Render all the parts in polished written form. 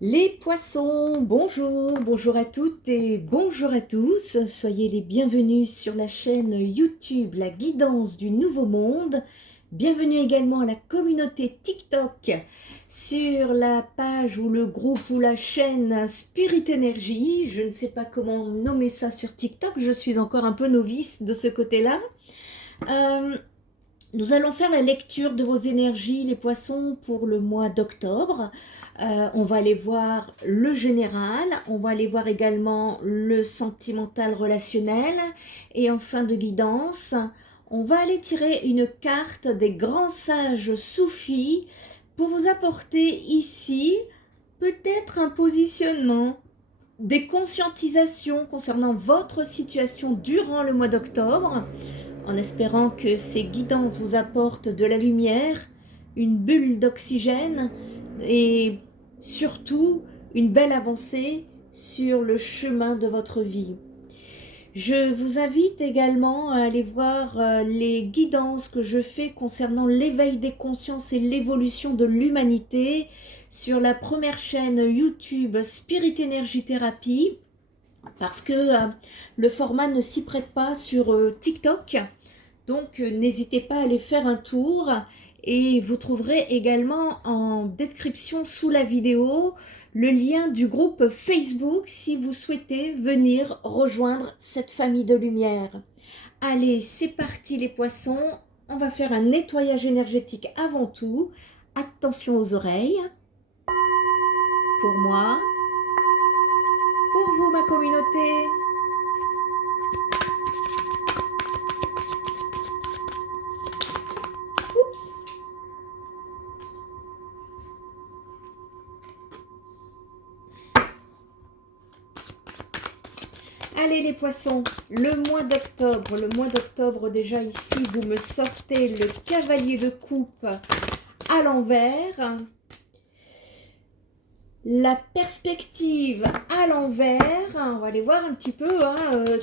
Les poissons, bonjour à toutes et bonjour à tous. Soyez les bienvenus sur la chaîne YouTube La Guidance du Nouveau Monde. Bienvenue également à la communauté TikTok sur la page ou le groupe ou la chaîne Spirit Energy. Je ne sais pas comment nommer ça sur TikTok, je suis encore un peu novice de ce côté-là. Nous allons faire la lecture de vos énergies, les poissons, pour le mois d'octobre. On va aller voir le général, on va aller voir également le sentimental relationnel et en fin de guidance, on va aller tirer une carte des grands sages soufis pour vous apporter ici peut-être un positionnement, des conscientisations concernant votre situation durant le mois d'octobre, en espérant que ces guidances vous apportent de la lumière, une bulle d'oxygène et surtout une belle avancée sur le chemin de votre vie. Je vous invite également à aller voir les guidances que je fais concernant l'éveil des consciences et l'évolution de l'humanité sur la première chaîne YouTube Spirit Energy Therapy, parce que le format ne s'y prête pas sur TikTok. Donc n'hésitez pas à aller faire un tour et vous trouverez également en description sous la vidéo le lien du groupe Facebook si vous souhaitez venir rejoindre cette famille de lumière. Allez, c'est parti les poissons, on va faire un nettoyage énergétique avant tout. Attention aux oreilles. Pour moi, pour vous ma communauté. Oups. Allez les poissons, le mois d'octobre déjà ici, vous me sortez le cavalier de coupe à l'envers, la perspective à l'envers. On va aller voir un petit peu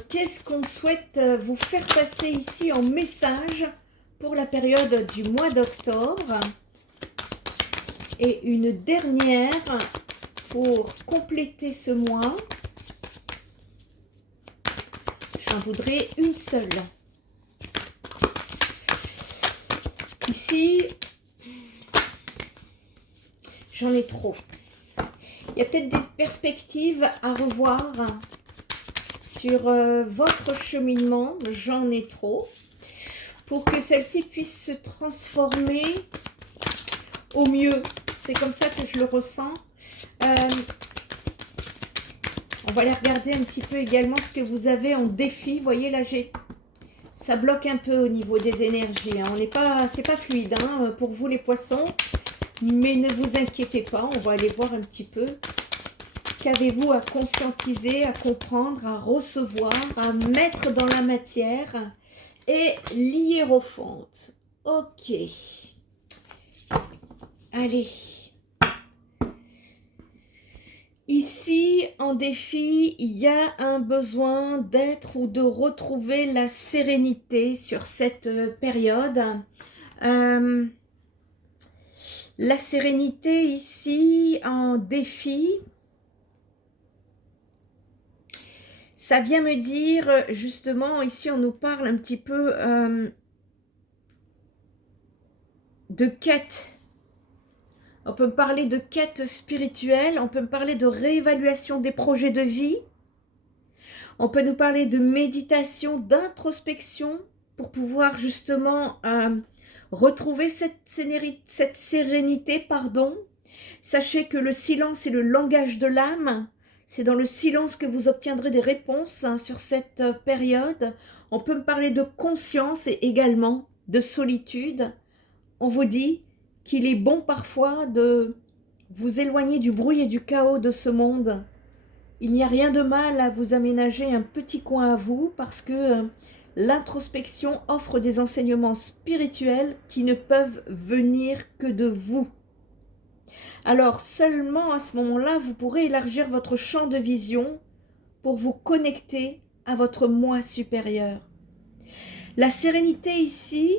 qu'est-ce qu'on souhaite vous faire passer ici en message pour la période du mois d'octobre. Et une dernière pour compléter ce mois. J'en voudrais une seule. Ici, j'en ai trop. Il y a peut-être des perspectives à revoir sur votre cheminement. J'en ai trop. Pour que celle-ci puisse se transformer au mieux. C'est comme ça que je le ressens. On va aller regarder un petit peu également ce que vous avez en défi. Vous voyez là, ça bloque un peu au niveau des énergies. On n'est pas, c'est pas fluide pour vous les poissons. Mais ne vous inquiétez pas, on va aller voir un petit peu. Qu'avez-vous à conscientiser, à comprendre, à recevoir, à mettre dans la matière et l'hiérophante. Ok. Allez. Ici, en défi, il y a un besoin d'être ou de retrouver la sérénité sur cette période. La sérénité ici, en défi, ça vient me dire, justement, ici on nous parle un petit peu de quête. On peut me parler de quête spirituelle, on peut me parler de réévaluation des projets de vie, on peut nous parler de méditation, d'introspection pour pouvoir justement retrouver cette sérénité. Sachez que le silence est le langage de l'âme, c'est dans le silence que vous obtiendrez des réponses sur cette période. On peut me parler de conscience et également de solitude. On vous dit qu'il est bon parfois de vous éloigner du bruit et du chaos de ce monde. Il n'y a rien de mal à vous aménager un petit coin à vous parce que l'introspection offre des enseignements spirituels qui ne peuvent venir que de vous. Alors seulement à ce moment-là, vous pourrez élargir votre champ de vision pour vous connecter à votre moi supérieur. La sérénité ici,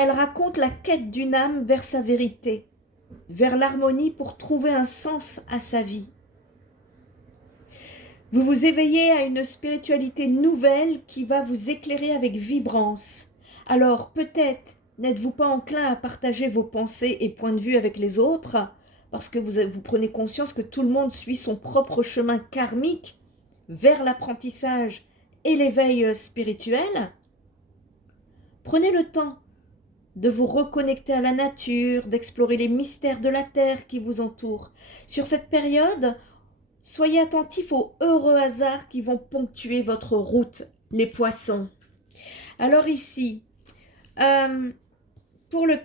elle raconte la quête d'une âme vers sa vérité. vers l'harmonie pour trouver un sens à sa vie. Vous vous éveillez à une spiritualité nouvelle qui va vous éclairer avec vibrance. Alors peut-être n'êtes-vous pas enclin à partager vos pensées et points de vue avec les autres, parce que vous prenez conscience que tout le monde suit son propre chemin karmique vers l'apprentissage et l'éveil spirituel. Prenez le temps de vous reconnecter à la nature, d'explorer les mystères de la terre qui vous entourent. Sur cette période, soyez attentifs aux heureux hasards qui vont ponctuer votre route, les poissons. Alors ici, pour le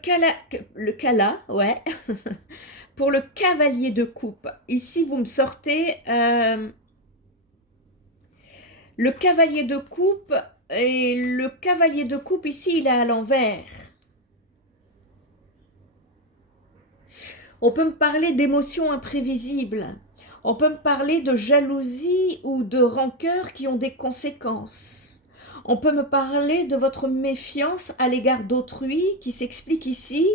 pour le cavalier de coupe, ici vous me sortez le cavalier de coupe, et le cavalier de coupe ici il est à l'envers. On peut me parler d'émotions imprévisibles, on peut me parler de jalousie ou de rancœur qui ont des conséquences. On peut me parler de votre méfiance à l'égard d'autrui qui s'explique ici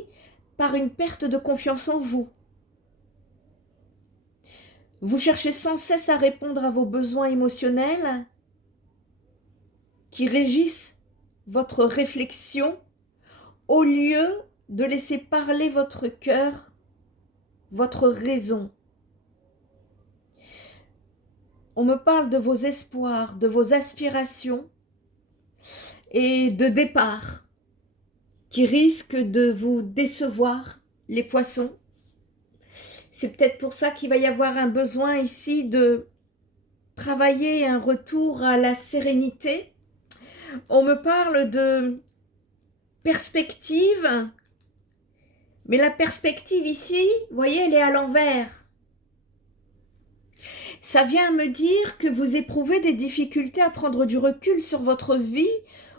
par une perte de confiance en vous. Vous cherchez sans cesse à répondre à vos besoins émotionnels qui régissent votre réflexion au lieu de laisser parler votre cœur, votre raison. On me parle de vos espoirs, de vos aspirations et de départ qui risquent de vous décevoir, les poissons. C'est peut-être pour ça qu'il va y avoir un besoin ici de travailler un retour à la sérénité. On me parle de perspective, mais la perspective ici, vous voyez, elle est à l'envers. Ça vient me dire que vous éprouvez des difficultés à prendre du recul sur votre vie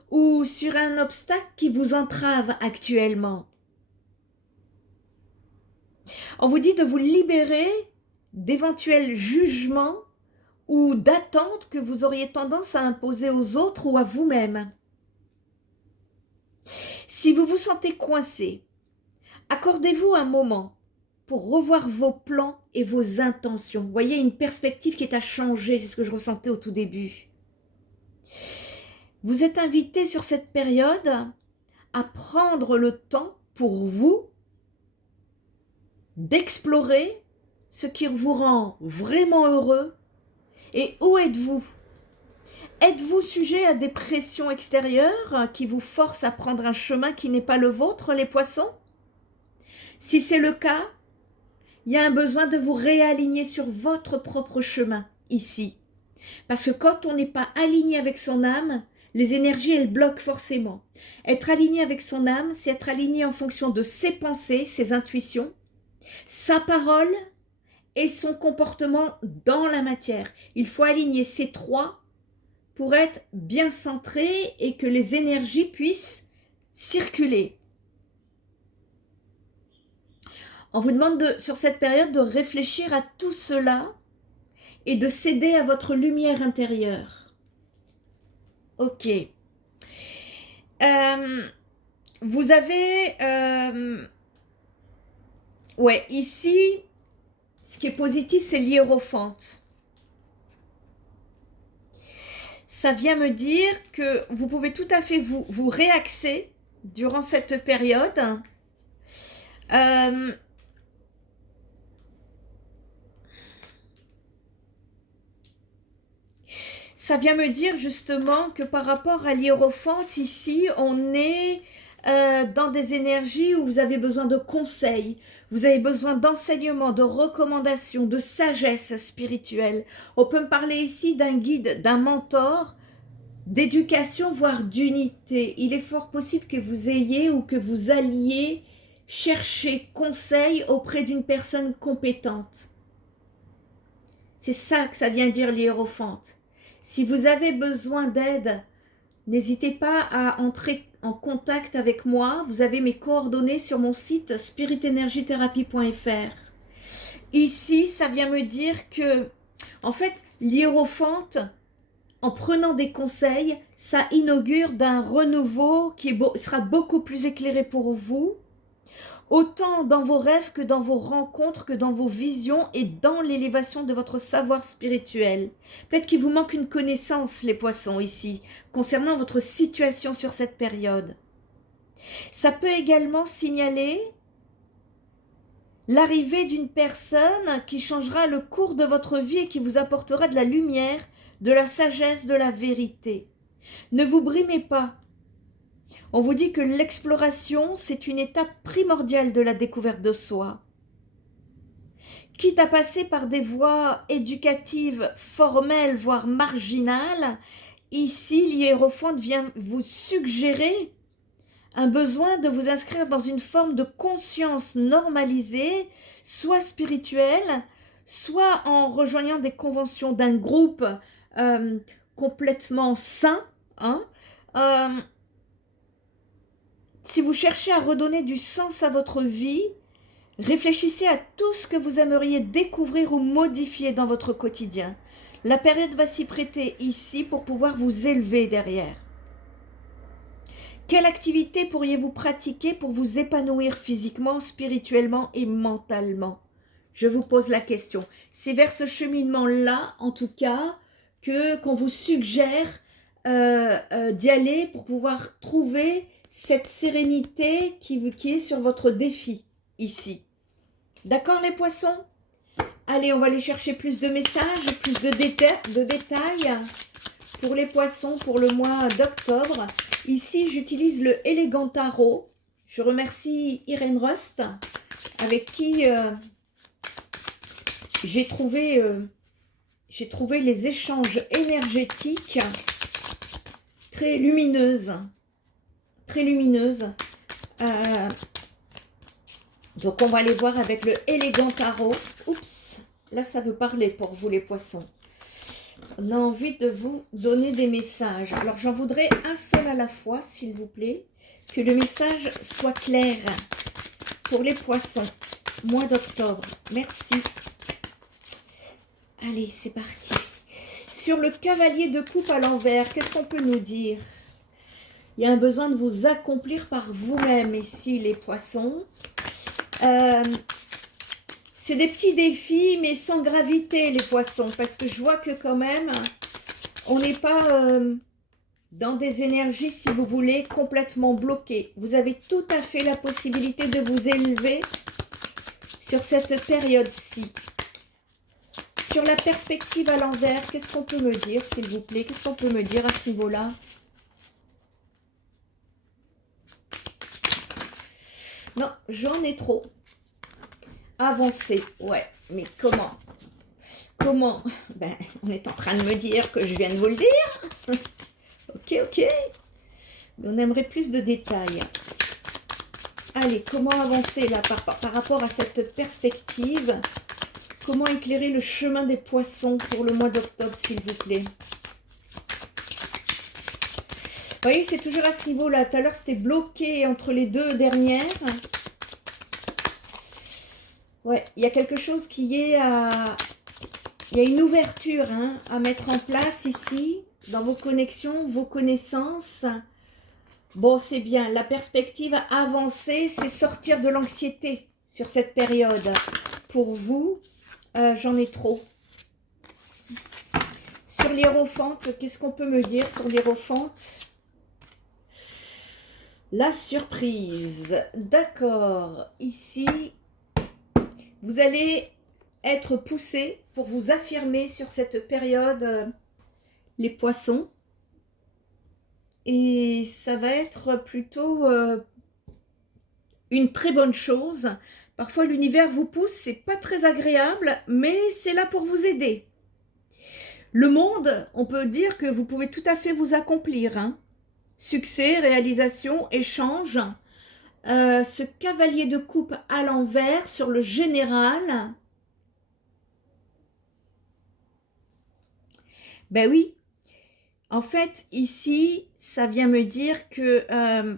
ou sur un obstacle qui vous entrave actuellement. On vous dit de vous libérer d'éventuels jugements ou d'attentes que vous auriez tendance à imposer aux autres ou à vous-même. Si vous vous sentez coincé, accordez-vous un moment pour revoir vos plans et vos intentions. Vous voyez, une perspective qui est à changer, c'est ce que je ressentais au tout début. Vous êtes invité sur cette période à prendre le temps pour vous d'explorer ce qui vous rend vraiment heureux et où êtes-vous ? Êtes-vous sujet à des pressions extérieures qui vous forcent à prendre un chemin qui n'est pas le vôtre, les poissons ? Si c'est le cas, il y a un besoin de vous réaligner sur votre propre chemin, ici. Parce que quand on n'est pas aligné avec son âme, les énergies, elles bloquent forcément. Être aligné avec son âme, c'est être aligné en fonction de ses pensées, ses intuitions, sa parole et son comportement dans la matière. Il faut aligner ces trois pour être bien centré et que les énergies puissent circuler. On vous demande sur cette période de réfléchir à tout cela et de céder à votre lumière intérieure. Ok. Vous avez... ouais, ici, ce qui est positif, c'est l'hiérophante. Ça vient me dire que vous pouvez tout à fait vous réaxer durant cette période. Ça vient me dire justement que par rapport à l'hiérophante, ici, on est dans des énergies où vous avez besoin de conseils, vous avez besoin d'enseignements, de recommandations, de sagesse spirituelle. On peut me parler ici d'un guide, d'un mentor, d'éducation, voire d'unité. Il est fort possible que vous ayez ou que vous alliez chercher conseil auprès d'une personne compétente. C'est ça que ça vient dire l'hiérophante. Si vous avez besoin d'aide, n'hésitez pas à entrer en contact avec moi. Vous avez mes coordonnées sur mon site spiritenergietherapie.fr. Ici, ça vient me dire que, en fait, l'hiérophante, en prenant des conseils, ça inaugure d'un renouveau qui sera beaucoup plus éclairé pour vous. autant dans vos rêves que dans vos rencontres, que dans vos visions et dans l'élévation de votre savoir spirituel. Peut-être qu'il vous manque une connaissance, les poissons, ici, concernant votre situation sur cette période. Ça peut également signaler l'arrivée d'une personne qui changera le cours de votre vie et qui vous apportera de la lumière, de la sagesse, de la vérité. Ne vous brimez pas. On vous dit que l'exploration, c'est une étape primordiale de la découverte de soi. Quitte à passer par des voies éducatives formelles, voire marginales, ici, l'hiérophante vient vous suggérer un besoin de vous inscrire dans une forme de conscience normalisée, soit spirituelle, soit en rejoignant des conventions d'un groupe complètement sain. Si vous cherchez à redonner du sens à votre vie, réfléchissez à tout ce que vous aimeriez découvrir ou modifier dans votre quotidien. La période va s'y prêter ici pour pouvoir vous élever derrière. Quelle activité pourriez-vous pratiquer pour vous épanouir physiquement, spirituellement et mentalement? Je vous pose la question. C'est vers ce cheminement-là, en tout cas, qu'on vous suggère d'y aller pour pouvoir trouver cette sérénité qui est sur votre défi, ici. D'accord, les poissons? Allez, on va aller chercher plus de messages, plus de détails pour les poissons pour le mois d'octobre. Ici, j'utilise le Elegant Tarot. Je remercie Irène Rust, avec qui j'ai trouvé les échanges énergétiques très lumineuses. Très lumineuses. Donc, on va aller voir avec le Elegant Tarot. Oups, là, ça veut parler pour vous, les poissons. On a envie de vous donner des messages. Alors, j'en voudrais un seul à la fois, s'il vous plaît. Que le message soit clair pour les poissons. Mois d'octobre. Merci. Allez, c'est parti. Sur le cavalier de coupe à l'envers, qu'est-ce qu'on peut nous dire? Il y a un besoin de vous accomplir par vous-même ici, les poissons. C'est des petits défis, mais sans gravité, les poissons. Parce que je vois que quand même, on n'est pas dans des énergies, si vous voulez, complètement bloquées. Vous avez tout à fait la possibilité de vous élever sur cette période-ci. Sur la perspective à l'envers, qu'est-ce qu'on peut me dire, s'il vous plaît? Qu'est-ce qu'on peut me dire à ce niveau-là? Non, j'en ai trop. Avancer, ouais. Mais comment? Comment? Ben, on est en train de me dire que je viens de vous le dire. Ok, ok. Mais on aimerait plus de détails. Allez, comment avancer là par rapport à cette perspective? Comment éclairer le chemin des poissons pour le mois d'octobre, s'il vous plaît? Vous voyez, c'est toujours à ce niveau-là. Tout à l'heure, c'était bloqué entre les deux dernières. Ouais, il y a quelque chose qui est à... Il y a une ouverture à mettre en place ici, dans vos connexions, vos connaissances. Bon, c'est bien. La perspective avancée, c'est sortir de l'anxiété sur cette période. Pour vous, j'en ai trop. Sur l'hiérophante, qu'est-ce qu'on peut me dire sur l'hiérophante? La surprise. D'accord. Ici, vous allez être poussé pour vous affirmer sur cette période, les poissons. Et ça va être plutôt une très bonne chose. Parfois, l'univers vous pousse, c'est pas très agréable, mais c'est là pour vous aider. Le monde, on peut dire que vous pouvez tout à fait vous accomplir. Succès, réalisation, échange. Ce cavalier de coupe à l'envers sur le général. Ben oui. En fait, ici, ça vient me dire que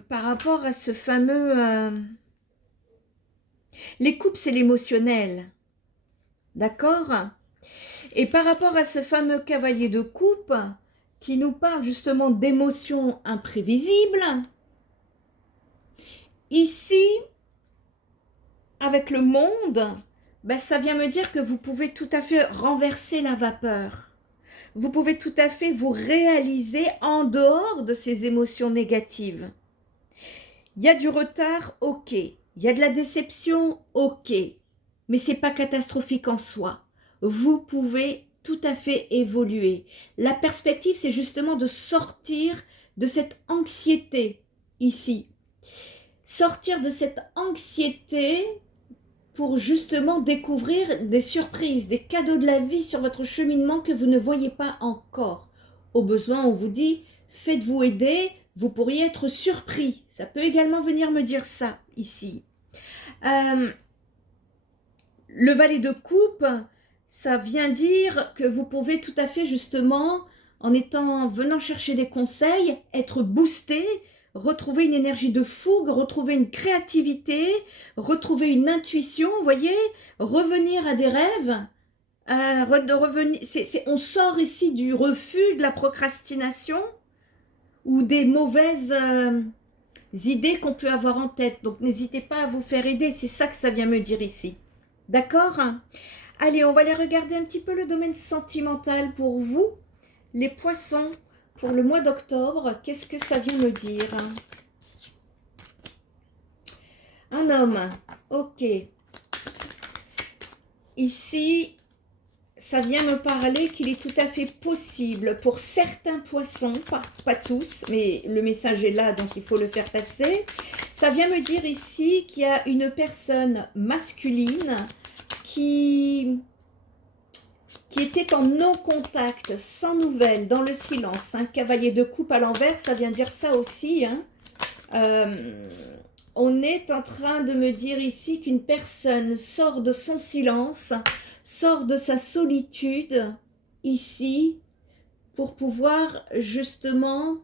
par rapport à ce fameux... les coupes, c'est l'émotionnel. D'accord? Et par rapport à ce fameux cavalier de coupe, qui nous parle justement d'émotions imprévisibles, ici, avec le monde, ben, ça vient me dire que vous pouvez tout à fait renverser la vapeur. Vous pouvez tout à fait vous réaliser en dehors de ces émotions négatives. Il y a du retard, ok. Il y a de la déception, ok. Mais c'est pas catastrophique en soi. Vous pouvez tout à fait évoluer. La perspective, c'est justement de sortir de cette anxiété ici. Sortir de cette anxiété pour justement découvrir des surprises, des cadeaux de la vie sur votre cheminement que vous ne voyez pas encore. Au besoin, on vous dit, faites-vous aider, vous pourriez être surpris. Ça peut également venir me dire ça ici. Le valet de coupe, ça vient dire que vous pouvez tout à fait justement, venant chercher des conseils, être boosté, retrouver une énergie de fougue, retrouver une créativité, retrouver une intuition, vous voyez, revenir à des rêves. On sort ici du refus, de la procrastination ou des mauvaises idées qu'on peut avoir en tête. Donc n'hésitez pas à vous faire aider, c'est ça que ça vient me dire ici. D'accord? Allez, on va aller regarder un petit peu le domaine sentimental pour vous, les poissons, pour le mois d'octobre. Qu'est-ce que ça vient me dire? Un homme, ok. Ici, ça vient me parler qu'il est tout à fait possible pour certains poissons, pas tous, mais le message est là, donc il faut le faire passer. Ça vient me dire ici qu'il y a une personne masculine qui était en non-contact, sans nouvelles, dans le silence. Un cavalier de coupe à l'envers, ça vient dire ça aussi. Hein. On est en train de me dire ici qu'une personne sort de son silence, sort de sa solitude, ici, pour pouvoir justement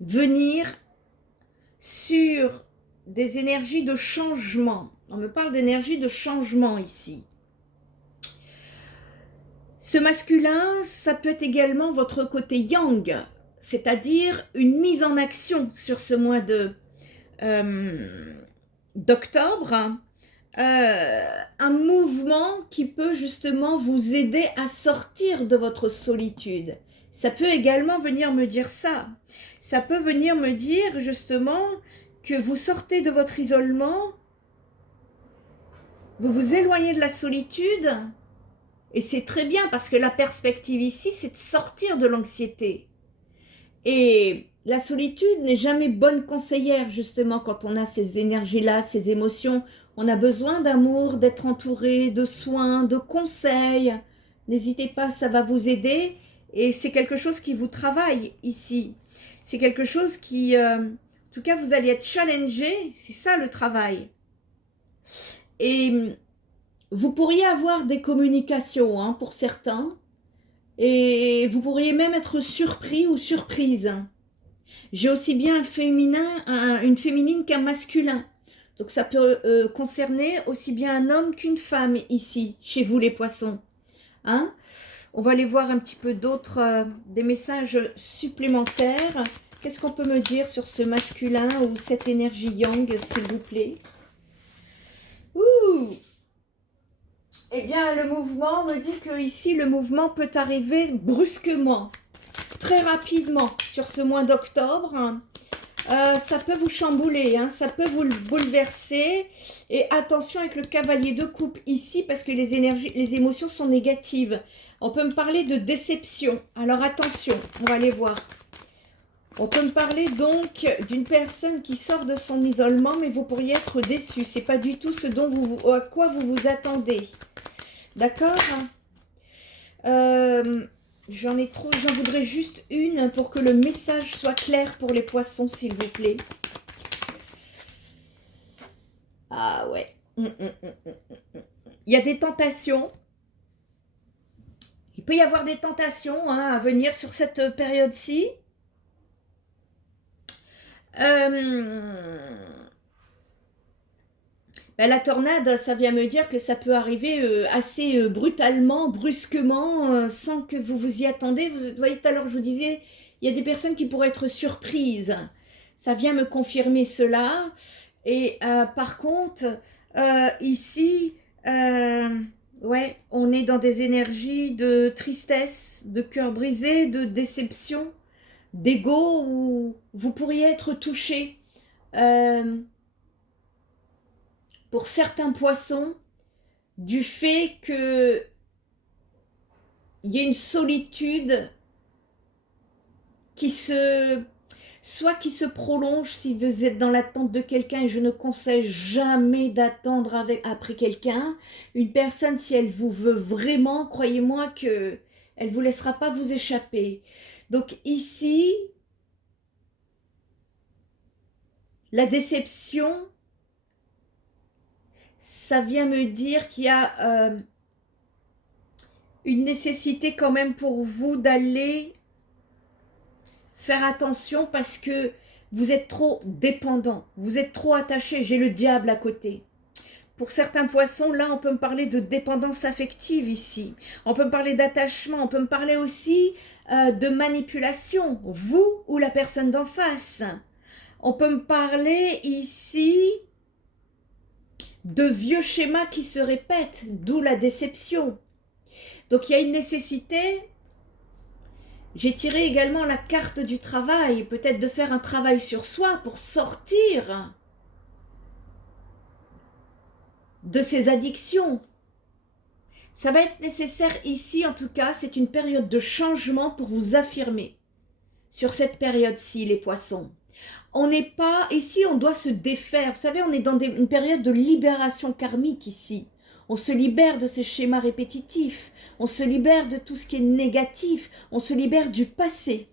venir sur des énergies de changement. On me parle d'énergie de changement ici. Ce masculin, ça peut être également votre côté yang, c'est-à-dire une mise en action sur ce mois d'octobre, un mouvement qui peut justement vous aider à sortir de votre solitude. Ça peut également venir me dire ça. Ça peut venir me dire justement que vous sortez de votre isolement, vous vous éloignez de la solitude, et c'est très bien parce que la perspective ici, c'est de sortir de l'anxiété. Et la solitude n'est jamais bonne conseillère, justement, quand on a ces énergies-là, ces émotions. On a besoin d'amour, d'être entouré, de soins, de conseils. N'hésitez pas, ça va vous aider. Et c'est quelque chose qui vous travaille ici. C'est quelque chose qui, en tout cas, vous allez être challengé. C'est ça le travail. Et vous pourriez avoir des communications hein, pour certains. Et vous pourriez même être surpris ou surprise. J'ai aussi bien une féminine qu'un masculin. Donc ça peut concerner aussi bien un homme qu'une femme ici, chez vous les poissons. Hein? On va aller voir un petit peu d'autres, des messages supplémentaires. Qu'est-ce qu'on peut me dire sur ce masculin ou cette énergie yang, s'il vous plaît? Ouh! Eh bien, le mouvement me dit que ici, le mouvement peut arriver brusquement, très rapidement sur ce mois d'octobre. Ça peut vous chambouler, hein, ça peut vous bouleverser. Et attention avec le cavalier de coupe ici, parce que les émotions sont négatives. On peut me parler de déception. Alors attention, on va aller voir. On peut me parler donc d'une personne qui sort de son isolement, mais vous pourriez être déçu. C'est pas du tout ce dont à quoi vous vous attendez. D'accord? J'en ai trop, j'en voudrais juste une pour que le message soit clair pour les poissons, s'il vous plaît. Ah ouais. Il y a des tentations. Il peut y avoir des tentations hein, à venir sur cette période-ci. La tornade, ça vient me dire que ça peut arriver assez brutalement, brusquement, sans que vous vous y attendez. Vous voyez, tout à l'heure, je vous disais, il y a des personnes qui pourraient être surprises. Ça vient me confirmer cela. Et par contre, Ici, ouais, on est dans des énergies de tristesse, de cœur brisé, de déception, d'ego, où vous pourriez être touché. Euh, pour certains poissons, du fait que il y ait une solitude qui se soit qui se prolonge si vous êtes dans l'attente de quelqu'un, et je ne conseille jamais d'attendre après quelqu'un. Une personne, si elle vous veut vraiment, croyez-moi que elle vous laissera pas vous échapper. Donc ici, la déception, ça vient me dire qu'il y a une nécessité quand même pour vous d'aller faire attention, parce que vous êtes trop dépendant, vous êtes trop attaché. J'ai le diable à côté. Pour certains poissons, là, on peut me parler de dépendance affective ici. On peut me parler d'attachement. On peut me parler aussi de manipulation, vous ou la personne d'en face. On peut me parler ici de vieux schémas qui se répètent, d'où la déception. Donc il y a une nécessité. J'ai tiré également la carte du travail, peut-être de faire un travail sur soi pour sortir de ces addictions. Ça va être nécessaire ici, en tout cas, c'est une période de changement pour vous affirmer. Sur cette période-ci, les poissons. On n'est pas, ici on doit se défaire. Vous savez, on est dans une période de libération karmique ici. On se libère de ces schémas répétitifs. On se libère de tout ce qui est négatif. On se libère du passé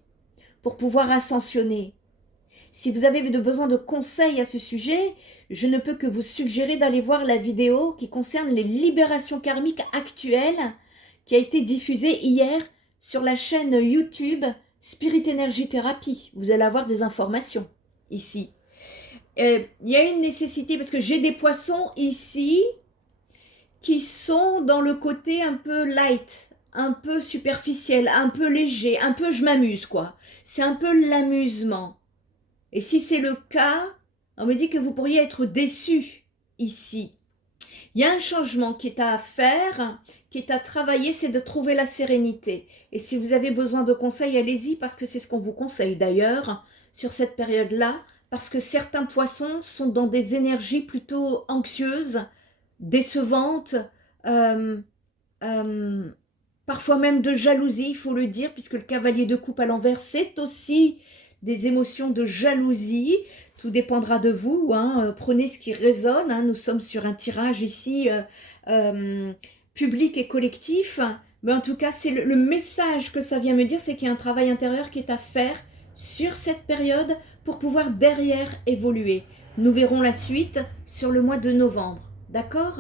pour pouvoir ascensionner. Si vous avez besoin de conseils à ce sujet, je ne peux que vous suggérer d'aller voir la vidéo qui concerne les libérations karmiques actuelles qui a été diffusée hier sur la chaîne YouTube Spirit Energy Therapy. Vous allez avoir des informations ici. Il y a une nécessité, parce que j'ai des poissons ici qui sont dans le côté un peu light, un peu superficiel, un peu léger, un peu je m'amuse quoi. C'est un peu l'amusement. Et si c'est le cas, on me dit que vous pourriez être déçu ici. Il y a un changement qui est à faire, qui est à travailler, c'est de trouver la sérénité. Et si vous avez besoin de conseils, allez-y, parce que c'est ce qu'on vous conseille d'ailleurs sur cette période-là, parce que certains poissons sont dans des énergies plutôt anxieuses, décevantes, euh, euh, parfois même de jalousie, il faut le dire, puisque le cavalier de coupe à l'envers, c'est aussi des émotions de jalousie. Tout dépendra de vous, hein. Prenez ce qui résonne, hein. Nous sommes sur un tirage ici public et collectif, mais en tout cas, c'est le message que ça vient me dire, c'est qu'il y a un travail intérieur qui est à faire sur cette période pour pouvoir derrière évoluer. Nous verrons la suite sur le mois de novembre, d'accord?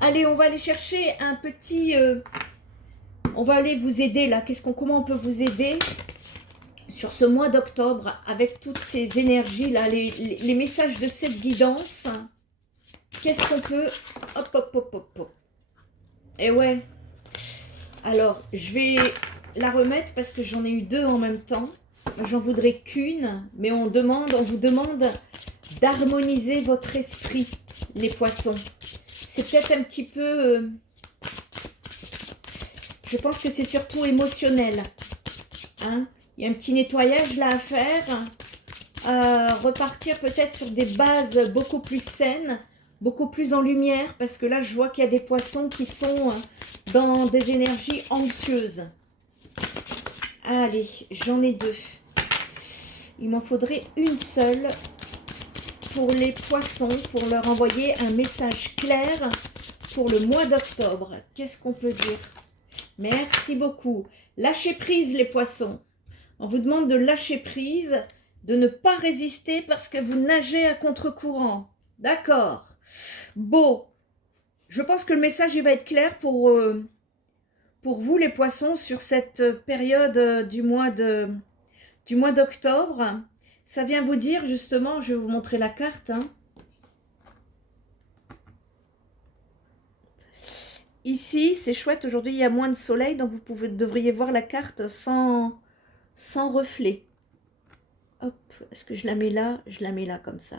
Allez, on va aller chercher un petit... on va aller vous aider là. Comment on peut vous aider sur ce mois d'octobre avec toutes ces énergies là, les messages de cette guidance? Qu'est-ce qu'on peut... Hop, hop, hop, hop, hop. Et ouais. Alors, je vais la remettre parce que j'en ai eu deux en même temps. J'en voudrais qu'une, mais on vous demande d'harmoniser votre esprit, les poissons. C'est peut-être un petit peu... je pense que c'est surtout émotionnel. Hein? Il y a un petit nettoyage là à faire. Repartir peut-être sur des bases beaucoup plus saines, beaucoup plus en lumière, parce que là je vois qu'il y a des poissons qui sont dans des énergies anxieuses. Allez, j'en ai deux. Il m'en faudrait une seule pour les poissons, pour leur envoyer un message clair pour le mois d'octobre. Qu'est-ce qu'on peut dire? Merci beaucoup. Lâchez prise les poissons. On vous demande de lâcher prise, de ne pas résister parce que vous nagez à contre-courant. D'accord. Bon, je pense que le message il va être clair pour vous les poissons sur cette période du mois d'octobre. Ça vient vous dire justement, je vais vous montrer la carte. Hein. Ici, c'est chouette, aujourd'hui il y a moins de soleil, donc vous devriez voir la carte sans reflet. Hop, est-ce que je la mets là? Je la mets là comme ça.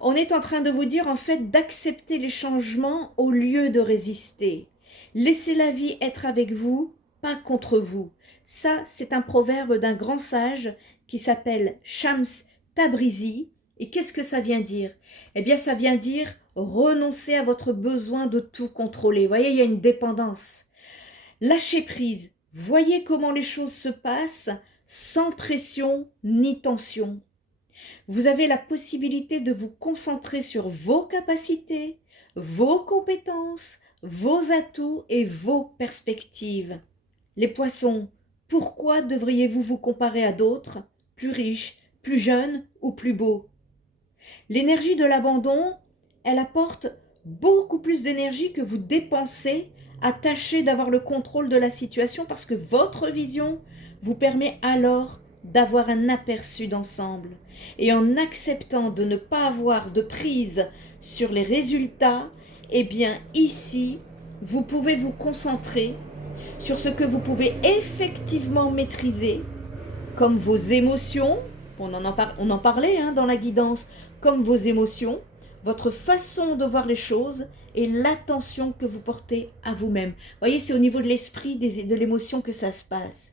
On est en train de vous dire en fait d'accepter les changements au lieu de résister. Laissez la vie être avec vous, pas contre vous. Ça, c'est un proverbe d'un grand sage qui s'appelle Shams Tabrizi. Et qu'est-ce que ça vient dire? Eh bien, ça vient dire renoncer à votre besoin de tout contrôler. Vous voyez, il y a une dépendance. Lâchez prise. Voyez comment les choses se passent sans pression ni tension. Vous avez la possibilité de vous concentrer sur vos capacités, vos compétences, vos atouts et vos perspectives. Les poissons, pourquoi devriez-vous vous comparer à d'autres, plus riches, plus jeunes ou plus beaux? L'énergie de l'abandon, elle apporte beaucoup plus d'énergie que vous dépensez à tâcher d'avoir le contrôle de la situation parce que votre vision vous permet alors d'avoir un aperçu d'ensemble. Et en acceptant de ne pas avoir de prise sur les résultats, eh bien ici, vous pouvez vous concentrer sur ce que vous pouvez effectivement maîtriser, comme vos émotions, on en parlait dans la guidance, comme vos émotions, votre façon de voir les choses et l'attention que vous portez à vous-même. Vous voyez, c'est au niveau de l'esprit, de l'émotion que ça se passe.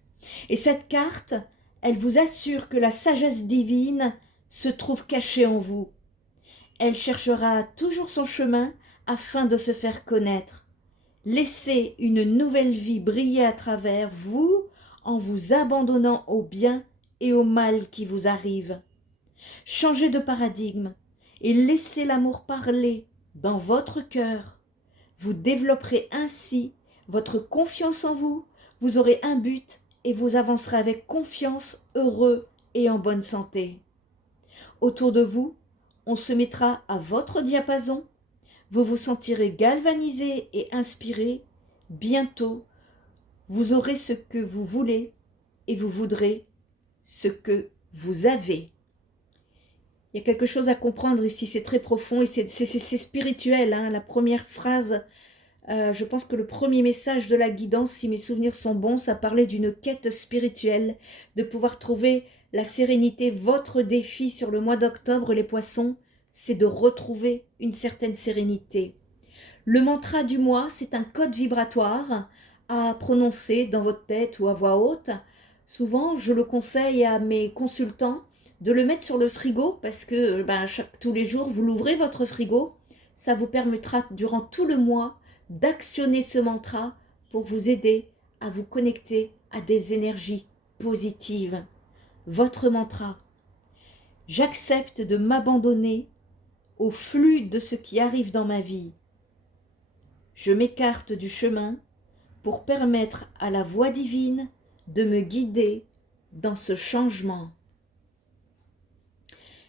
Et cette carte, elle vous assure que la sagesse divine se trouve cachée en vous. Elle cherchera toujours son chemin afin de se faire connaître. Laissez une nouvelle vie briller à travers vous en vous abandonnant au bien et au mal qui vous arrive. Changez de paradigme et laissez l'amour parler dans votre cœur. Vous développerez ainsi votre confiance en vous, vous aurez un but et vous avancerez avec confiance, heureux et en bonne santé. Autour de vous, on se mettra à votre diapason, vous vous sentirez galvanisé et inspiré. Bientôt, vous aurez ce que vous voulez et vous voudrez ce que vous avez. Il y a quelque chose à comprendre ici, c'est très profond et c'est spirituel. La première phrase, je pense que le premier message de la guidance, si mes souvenirs sont bons, ça parlait d'une quête spirituelle, de pouvoir trouver la sérénité. Votre défi sur le mois d'octobre, les poissons, c'est de retrouver une certaine sérénité. Le mantra du mois, c'est un code vibratoire à prononcer dans votre tête ou à voix haute. Souvent, je le conseille à mes consultants de le mettre sur le frigo parce que tous les jours, vous l'ouvrez votre frigo. Ça vous permettra durant tout le mois d'actionner ce mantra pour vous aider à vous connecter à des énergies positives. Votre mantra: j'accepte de m'abandonner au flux de ce qui arrive dans ma vie. Je m'écarte du chemin pour permettre à la voix divine de me guider dans ce changement.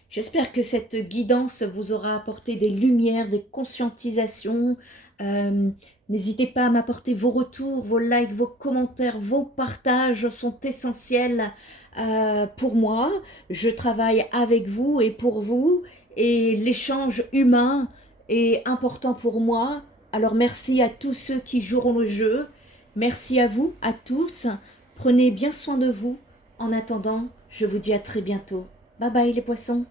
J'espère que cette guidance vous aura apporté des lumières, des conscientisations. N'hésitez pas à m'apporter vos retours, vos likes, vos commentaires, vos partages sont essentiels pour moi. Je travaille avec vous et pour vous et l'échange humain est important pour moi. Alors merci à tous ceux qui joueront le jeu. Merci à vous, à tous. Prenez bien soin de vous. En attendant, je vous dis à très bientôt. Bye bye les poissons.